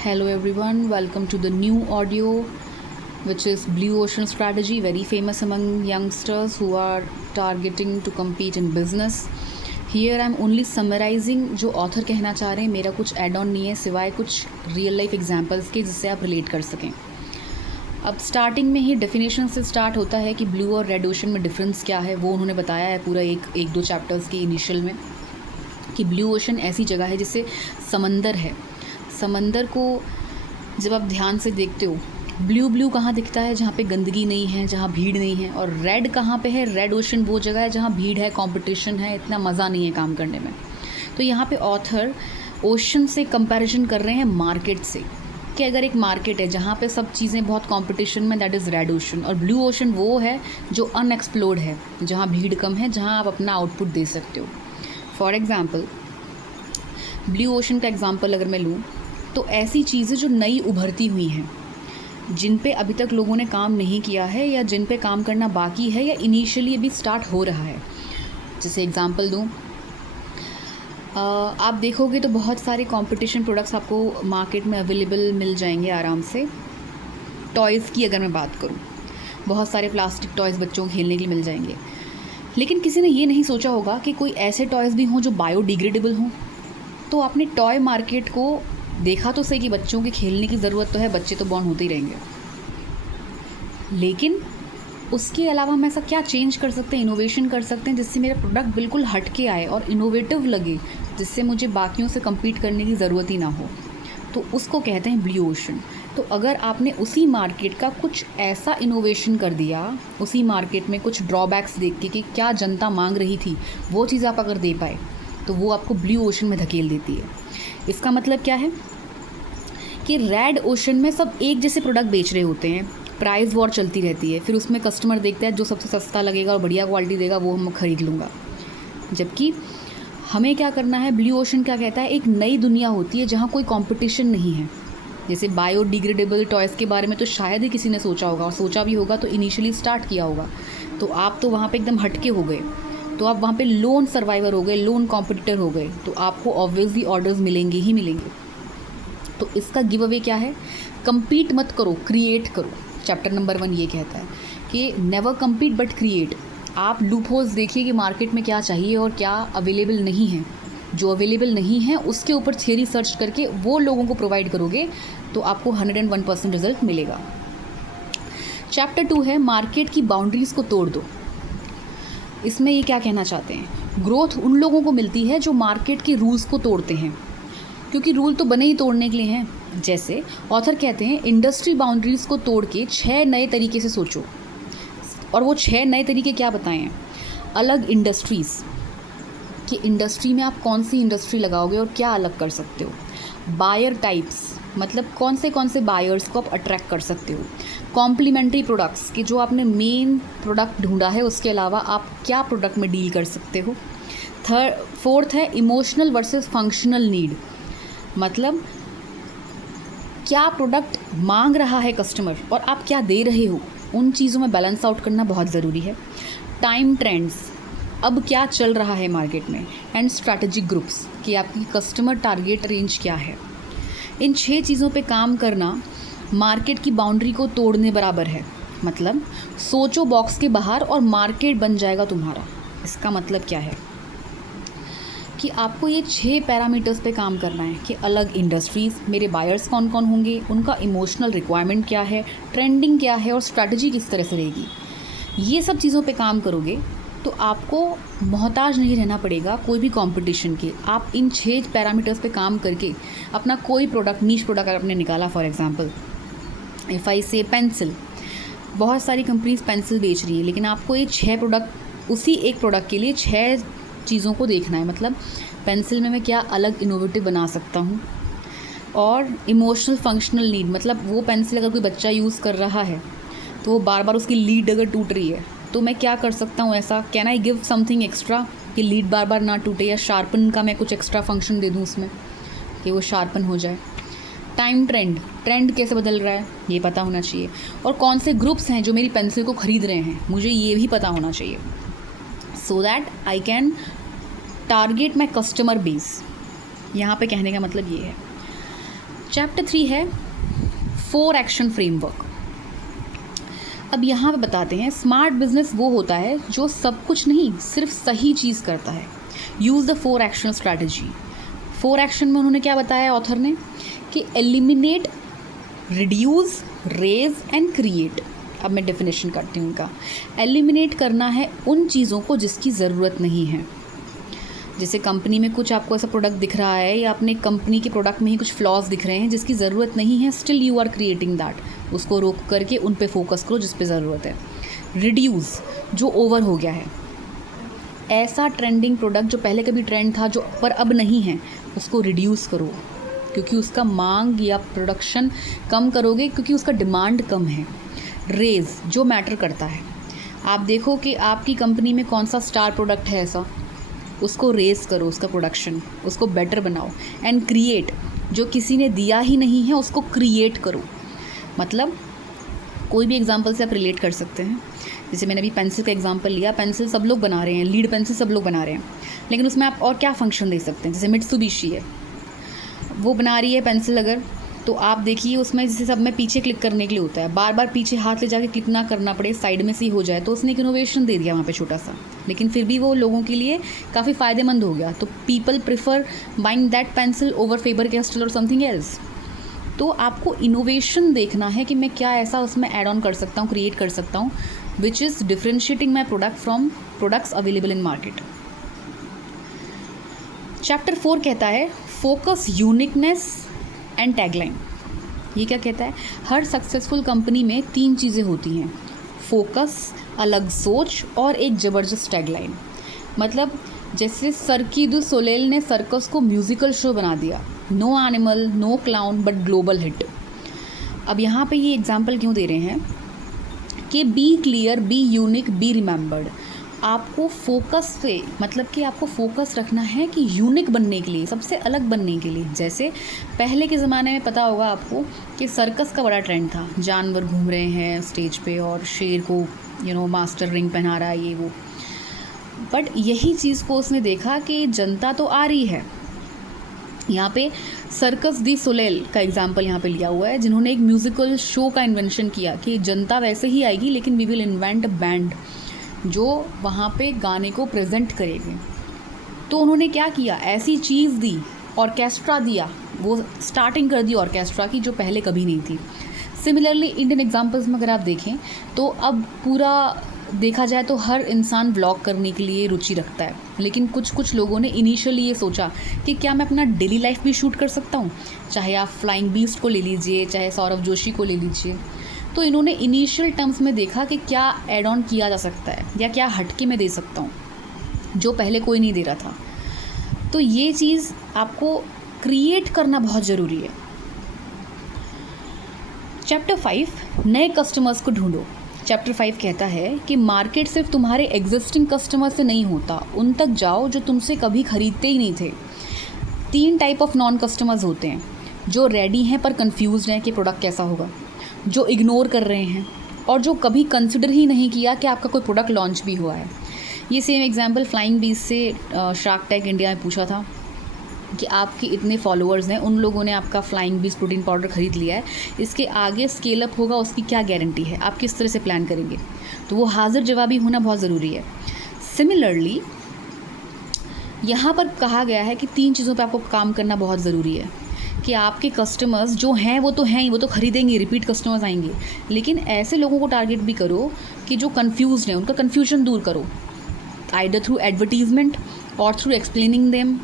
Hello everyone, welcome to the new audio which is Blue Ocean Strategy, very famous among youngsters who are targeting to compete in business. Here I'm only summarizing जो author कहना चाह रहे हैं, मेरा कुछ add on नहीं है सिवाय कुछ रियल लाइफ एग्जांपल्स के जिससे आप रिलेट कर सकें. अब स्टार्टिंग में ही डेफिनेशन से स्टार्ट होता है कि ब्लू और रेड ओशन में डिफरेंस क्या है. वो उन्होंने बताया है पूरा एक दो चैप्टर्स के इनिशियल में कि ब्लू ओशन ऐसी जगह है जिससे समंदर है. समंदर को जब आप ध्यान से देखते हो, ब्लू ब्लू कहाँ दिखता है? जहाँ पे गंदगी नहीं है, जहाँ भीड़ नहीं है. और रेड कहाँ पे है? रेड ओशन वो जगह है जहाँ भीड़ है, कंपटीशन है, इतना मज़ा नहीं है काम करने में. तो यहाँ पे ऑथर ओशन से कंपैरिजन कर रहे हैं मार्केट से, कि अगर एक मार्केट है जहाँ पे सब चीज़ें बहुत कंपटीशन में, दैट इज़ रेड ओशन. और ब्लू ओशन वो है जो अनएक्सप्लोर्ड है, जहाँ भीड़ कम है, जहाँ आप अपना आउटपुट दे सकते हो. फॉर एग्ज़ाम्पल ब्लू ओशन का एग्ज़ाम्पल अगर मैं लूँ तो ऐसी चीज़ें जो नई उभरती हुई हैं, जिन पे अभी तक लोगों ने काम नहीं किया है या जिन पे काम करना बाकी है या इनिशियली अभी स्टार्ट हो रहा है. जैसे एग्ज़ाम्पल दूँ, आप देखोगे तो बहुत सारे कंपटीशन प्रोडक्ट्स आपको मार्केट में अवेलेबल मिल जाएंगे आराम से. टॉयज़ की अगर मैं बात करूँ, बहुत सारे प्लास्टिक टॉयज़ बच्चों को खेलने के लिए मिल जाएंगे. लेकिन किसी ने ये नहीं सोचा होगा कि कोई ऐसे टॉयज़ भी हों जो बायोडिग्रेडेबल हों. तो आपने टॉय मार्केट को देखा तो सही कि बच्चों के खेलने की ज़रूरत तो है, बच्चे तो बॉर्न होते ही रहेंगे, लेकिन उसके अलावा हम ऐसा क्या चेंज कर सकते हैं, इनोवेशन कर सकते हैं जिससे मेरा प्रोडक्ट बिल्कुल हट के आए और इनोवेटिव लगे, जिससे मुझे बाकियों से कम्पीट करने की ज़रूरत ही ना हो. तो उसको कहते हैं ब्लू ओशन. तो अगर आपने उसी मार्केट का कुछ ऐसा इनोवेशन कर दिया, उसी मार्केट में कुछ ड्रॉबैक्स देख के कि क्या जनता मांग रही थी, वो चीज़ आप अगर दे पाए तो वो आपको ब्लू ओशन में धकेल देती है. इसका मतलब क्या है कि रेड ओशन में सब एक जैसे प्रोडक्ट बेच रहे होते हैं, प्राइस वॉर चलती रहती है, फिर उसमें कस्टमर देखता है जो सबसे सस्ता लगेगा और बढ़िया क्वालिटी देगा वो हम खरीद लूँगा. जबकि हमें क्या करना है, ब्लू ओशन क्या कहता है, एक नई दुनिया होती है जहाँ कोई कंपटीशन नहीं है. जैसे बायोडिग्रेडेबल टॉयज़ के बारे में तो शायद ही किसी ने सोचा होगा, और सोचा भी होगा तो इनिशियली स्टार्ट किया होगा. तो आप तो वहाँ पे एकदम हटके हो गए, तो आप वहाँ पे लोन सर्वाइवर हो गए, लोन कॉम्पिटिटर हो गए. तो आपको ऑब्वियसली ऑर्डर्स मिलेंगे ही मिलेंगे. तो इसका गिव अवे क्या है? कम्पीट मत करो, क्रिएट करो. चैप्टर नंबर 1 ये कहता है कि नेवर कम्पीट बट क्रिएट. आप लूप होल्स देखिए कि मार्केट में क्या चाहिए और क्या अवेलेबल नहीं है. जो अवेलेबल नहीं है उसके ऊपर थियरी सर्च करके वो लोगों को प्रोवाइड करोगे तो आपको 101% रिजल्ट मिलेगा. चैप्टर 2 है मार्केट की बाउंड्रीज़ को तोड़ दो. इसमें ये क्या कहना चाहते हैं, ग्रोथ उन लोगों को मिलती है जो मार्केट के रूल्स को तोड़ते हैं, क्योंकि रूल तो बने ही तोड़ने के लिए हैं. जैसे ऑथर कहते हैं इंडस्ट्री बाउंड्रीज़ को तोड़ के 6 नए तरीके से सोचो. और वो 6 नए तरीके क्या बताए हैं? अलग इंडस्ट्रीज़, कि इंडस्ट्री में आप कौन सी इंडस्ट्री लगाओगे और क्या अलग कर सकते हो. बायर टाइप्स, मतलब कौन से बायर्स को आप अट्रैक्ट कर सकते हो. कॉम्प्लीमेंट्री प्रोडक्ट्स, कि जो आपने मेन प्रोडक्ट ढूंढा है उसके अलावा आप क्या प्रोडक्ट में डील कर सकते हो. फोर्थ है इमोशनल वर्सेस फंक्शनल नीड, मतलब क्या प्रोडक्ट मांग रहा है कस्टमर और आप क्या दे रहे हो, उन चीज़ों में बैलेंस आउट करना बहुत ज़रूरी है. टाइम ट्रेंड्स, अब क्या चल रहा है मार्केट में. एंड स्ट्रैटेजिक ग्रुप्स, कि आपकी कस्टमर टारगेट रेंज क्या है. इन 6 चीज़ों पे काम करना मार्केट की बाउंड्री को तोड़ने बराबर है. मतलब सोचो बॉक्स के बाहर और मार्केट बन जाएगा तुम्हारा. इसका मतलब क्या है कि आपको ये 6 पैरामीटर्स पे काम करना है कि अलग इंडस्ट्रीज़, मेरे बायर्स कौन कौन होंगे, उनका इमोशनल रिक्वायरमेंट क्या है, ट्रेंडिंग क्या है और स्ट्रैटेजी किस तरह से रहेगी. ये सब चीज़ों पे काम करोगे तो आपको मोहताज नहीं रहना पड़ेगा कोई भी कंपटीशन के. आप इन 6 पैरामीटर्स पे काम करके अपना कोई प्रोडक्ट, नीश प्रोडक्ट आपने निकाला. फॉर एग्जांपल इफ़ आई से पेंसिल, बहुत सारी कंपनीज पेंसिल बेच रही है, लेकिन आपको ये 6 प्रोडक्ट, उसी एक प्रोडक्ट के लिए 6 चीज़ों को देखना है. मतलब पेंसिल में मैं क्या अलग इनोवेटिव बना सकता हूँ. और इमोशनल फंक्शनल नीड, मतलब वो पेंसिल अगर कोई बच्चा यूज़ कर रहा है तो वो बार बार उसकी लीड अगर टूट रही है तो मैं क्या कर सकता हूँ ऐसा, can I give something extra कि लीड बार बार ना टूटे, या शार्पन का मैं कुछ एक्स्ट्रा फंक्शन दे दूँ उसमें कि वो शार्पन हो जाए. टाइम ट्रेंड कैसे बदल रहा है ये पता होना चाहिए. और कौन से ग्रुप्स हैं जो मेरी पेंसिल को ख़रीद रहे हैं, मुझे ये भी पता होना चाहिए, so that I can target my customer base. यहाँ पे कहने का मतलब ये है. चैप्टर 3 है 4 एक्शन फ्रेमवर्क। अब यहाँ पे बताते हैं स्मार्ट बिजनेस वो होता है जो सब कुछ नहीं सिर्फ सही चीज़ करता है। Use the 4 action strategy. 4 action में उन्होंने क्या बताया ऑथर ने कि eliminate, reduce, raise and create. अब मैं डेफिनेशन करती हूँ उनका। एलिमिनेट करना है उन चीज़ों को जिसकी ज़रूरत नहीं है। जैसे कंपनी में कुछ आपको ऐसा प्रोडक्ट दिख रहा है या अपने कंपनी के प्रोडक्ट में ही कुछ फ्लॉज दिख रहे हैं जिसकी ज़रूरत नहीं है, still you are creating that. उसको रोक करके उन पे फोकस करो जिस पे ज़रूरत है। रिड्यूस, जो ओवर हो गया है, ऐसा ट्रेंडिंग प्रोडक्ट जो पहले कभी ट्रेंड था जो पर अब नहीं है, उसको रिड्यूस करो क्योंकि उसका मांग या प्रोडक्शन कम करोगे क्योंकि उसका डिमांड कम है। रेज, जो मैटर करता है, आप देखो कि आपकी कंपनी में कौन सा स्टार प्रोडक्ट है ऐसा, उसको रेज करो, उसका प्रोडक्शन, उसको बेटर बनाओ। एंड क्रिएट, जो किसी ने दिया ही नहीं है उसको क्रिएट करो। मतलब कोई भी एग्जांपल से आप रिलेट कर सकते हैं। जैसे मैंने अभी पेंसिल का एग्जांपल लिया, पेंसिल सब लोग बना रहे हैं, लीड पेंसिल सब लोग बना रहे हैं, लेकिन उसमें आप और क्या फंक्शन दे सकते हैं। जैसे मित्सुबिशी है, वो बना रही है पेंसिल, अगर तो आप देखिए उसमें जैसे सब में पीछे क्लिक करने के लिए होता है, बार बार पीछे हाथ ले जाके क्लिक ना करना पड़े, साइड में से ही हो जाए, तो उसने एक इनोवेशन दे दिया वहाँ पे छोटा सा, लेकिन फिर भी वो लोगों के लिए काफ़ी फ़ायदेमंद हो गया। तो people prefer buying that pencil over Faber Castell और समथिंग एल्स। तो आपको इनोवेशन देखना है कि मैं क्या ऐसा उसमें ऐड ऑन कर सकता हूँ, क्रिएट कर सकता हूँ, which is differentiating my product from products available in market. Chapter 4 कहता है फोकस, यूनिकनेस एंड टैगलाइन। ये क्या कहता है? हर सक्सेसफुल कंपनी में 3 चीज़ें होती हैं, फोकस, अलग सोच और एक ज़बरदस्त टैगलाइन। मतलब जैसे सर्की दु सोलेल ने सर्कस को म्यूज़िकल शो बना दिया, no animal, no clown but global hit. अब यहाँ पे ये एग्जांपल क्यों दे रहे हैं कि be clear, be unique, be remembered. आपको फोकस से मतलब कि आपको फोकस रखना है कि यूनिक बनने के लिए, सबसे अलग बनने के लिए। जैसे पहले के ज़माने में पता होगा आपको कि सर्कस का बड़ा ट्रेंड था, जानवर घूम रहे हैं स्टेज पे और शेर को मास्टर रिंग पहना रहा है, ये वो। बट यही चीज़ को उसने देखा कि जनता तो आ रही है। यहाँ पे सर्कस दी सोलेल का एग्जाम्पल यहाँ पे लिया हुआ है, जिन्होंने एक म्यूज़िकल शो का इन्वेंशन किया कि जनता वैसे ही आएगी लेकिन we will invent a band जो वहाँ पे गाने को प्रेजेंट करेंगे। तो उन्होंने क्या किया, ऐसी चीज़ दी, ऑर्केस्ट्रा दिया, वो स्टार्टिंग कर दी ऑर्केस्ट्रा की जो पहले कभी नहीं थी। सिमिलरली इंडियन एग्जांपल्स में अगर आप देखें तो अब पूरा देखा जाए तो हर इंसान व्लॉग करने के लिए रुचि रखता है, लेकिन कुछ लोगों ने इनिशियली ये सोचा कि क्या मैं अपना डेली लाइफ भी शूट कर सकता हूँ। चाहे आप फ्लाइंग बीस्ट को ले लीजिए, चाहे सौरभ जोशी को ले लीजिए। तो इन्होंने इनिशियल टर्म्स में देखा कि क्या ऐड ऑन किया जा सकता है या क्या हटके में दे सकता हूँ जो पहले कोई नहीं दे रहा था। तो ये चीज़ आपको क्रिएट करना बहुत ज़रूरी है। चैप्टर 5, नए कस्टमर्स को ढूंढो। चैप्टर 5 कहता है कि मार्केट सिर्फ तुम्हारे एग्जिस्टिंग कस्टमर से नहीं होता, उन तक जाओ जो तुमसे कभी खरीदते ही नहीं थे। 3 टाइप ऑफ नॉन कस्टमर्स होते हैं, जो रेडी हैं पर कंफ्यूज्ड हैं कि प्रोडक्ट कैसा होगा, जो इग्नोर कर रहे हैं और जो कभी कंसिडर ही नहीं किया कि आपका कोई प्रोडक्ट लॉन्च भी हुआ है। ये सेम एग्जांपल फ्लाइंग बीस्ट से शार्क टैंक इंडिया में पूछा था कि आपके इतने फॉलोअर्स हैं, उन लोगों ने आपका फ्लाइंग बीस्ट प्रोटीन पाउडर ख़रीद लिया है, इसके आगे स्केल अप होगा उसकी क्या गारंटी है, आप किस तरह से प्लान करेंगे। तो वो हाजिर जवाबी होना बहुत ज़रूरी है। सिमिलरली यहाँ पर कहा गया है कि 3 चीज़ों पर आपको काम करना बहुत ज़रूरी है कि आपके कस्टमर्स जो हैं वो तो हैं ही, वो तो ख़रीदेंगे, रिपीट कस्टमर्स आएंगे, लेकिन ऐसे लोगों को टारगेट भी करो कि जो कंफ्यूज्ड हैं, उनका कन्फ्यूजन दूर करो, आइदर थ्रू एडवर्टीजमेंट और थ्रू एक्सप्लेनिंग देम।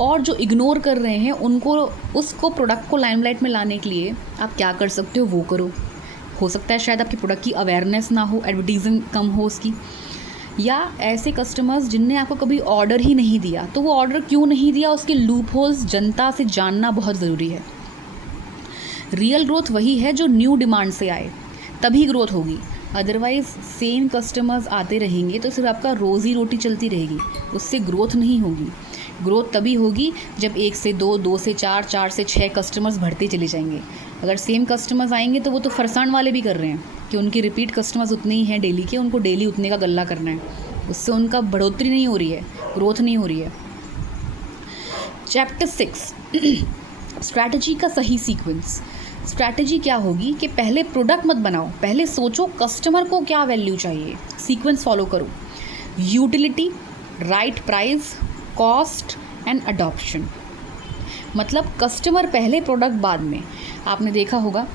और जो इग्नोर कर रहे हैं उनको, उसको प्रोडक्ट को लाइमलाइट में लाने के लिए आप क्या कर सकते हो वो करो। हो सकता है शायद आपके प्रोडक्ट की अवेयरनेस ना हो, एडवर्टीजिंग कम हो उसकी, या ऐसे कस्टमर्स जिनने आपको कभी ऑर्डर ही नहीं दिया, तो वो ऑर्डर क्यों नहीं दिया, उसके लूप होल्स जनता से जानना बहुत ज़रूरी है। रियल ग्रोथ वही है जो न्यू डिमांड से आए, तभी ग्रोथ होगी। अदरवाइज़ सेम कस्टमर्स आते रहेंगे तो सिर्फ आपका रोज़ी रोटी चलती रहेगी, उससे ग्रोथ नहीं होगी। ग्रोथ तभी होगी जब 1 से 2, 2 से 4, 4 से 6 कस्टमर्स बढ़ते चले जाएंगे। अगर सेम कस्टमर्स आएंगे तो वो तो फरसान वाले भी कर रहे हैं कि उनके रिपीट कस्टमर्स उतने ही हैं डेली के, उनको डेली उतने का गल्ला करना है, उससे उनका बढ़ोतरी नहीं हो रही है, ग्रोथ नहीं हो रही है। चैप्टर 6, स्ट्रैटेजी का सही सीक्वेंस। स्ट्रैटेजी क्या होगी कि पहले प्रोडक्ट मत बनाओ, पहले सोचो कस्टमर को क्या वैल्यू चाहिए, सीक्वेंस फॉलो करो। Utility, right price, cost and adoption. मतलब कस्टमर पहले, प्रोडक्ट बाद में। आपने देखा होगा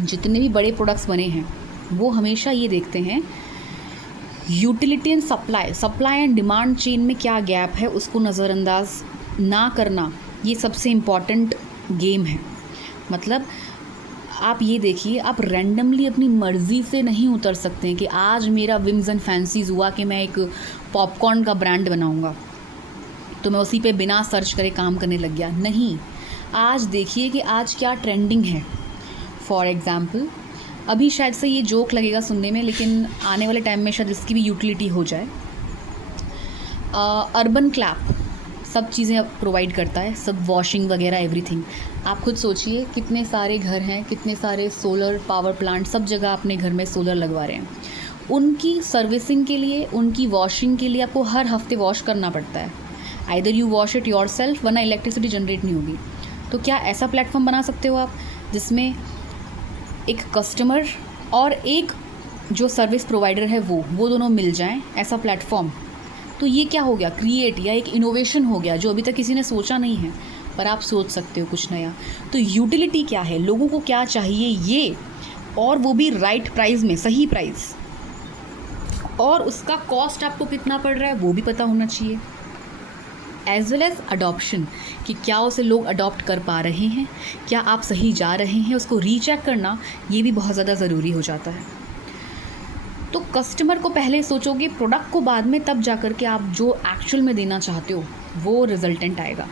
जितने भी बड़े प्रोडक्ट्स बने हैं वो हमेशा ये देखते हैं utility and supply and demand chain में क्या गैप है, उसको नज़रअंदाज ना करना, ये सबसे इम्पॉर्टेंट गेम है। मतलब आप ये देखिए, आप रैंडमली अपनी मर्ज़ी से नहीं उतर सकते हैं कि आज मेरा विम्स एंड फैंसीज़ हुआ कि मैं एक पॉपकॉर्न का ब्रांड बनाऊंगा तो मैं उसी पे बिना सर्च करे काम करने लग गया। नहीं, आज देखिए कि आज क्या ट्रेंडिंग है। फॉर एग्ज़ाम्पल, अभी शायद से ये जोक लगेगा सुनने में, लेकिन आने वाले टाइम में शायद इसकी भी यूटिलिटी हो जाए। अर्बन क्लैप सब चीज़ें प्रोवाइड करता है, सब वॉशिंग वगैरह एवरीथिंग। आप खुद सोचिए कितने सारे घर हैं, कितने सारे सोलर पावर प्लांट, सब जगह अपने घर में सोलर लगवा रहे हैं। उनकी सर्विसिंग के लिए, उनकी वॉशिंग के लिए आपको हर हफ्ते वॉश करना पड़ता है। Either you wash it yourself, वरना इलेक्ट्रिसिटी जनरेट नहीं होगी। तो क्या ऐसा प्लेटफॉर्म बना सकते हो आप जिसमें एक कस्टमर और एक जो सर्विस प्रोवाइडर है वो दोनों मिल जाएं, ऐसा प्लेटफॉर्म। तो ये क्या हो गया, क्रिएट या एक इनोवेशन हो गया जो अभी तक किसी ने सोचा नहीं है, पर आप सोच सकते हो कुछ नया। तो यूटिलिटी क्या है, लोगों को क्या चाहिए ये, और वो भी राइट प्राइस में, सही प्राइस, और उसका कॉस्ट आपको कितना पड़ रहा है वो भी पता होना चाहिए। एज वेल एज अडॉप्शन, कि क्या उसे लोग अडॉप्ट कर पा रहे हैं, क्या आप सही जा रहे हैं, उसको रीचेक करना ये भी बहुत ज़्यादा ज़रूरी हो जाता है। तो कस्टमर को पहले सोचोगे, प्रोडक्ट को बाद में, तब जा कर के आप जो एक्चुअल में देना चाहते हो वो रिजल्टेंट आएगा।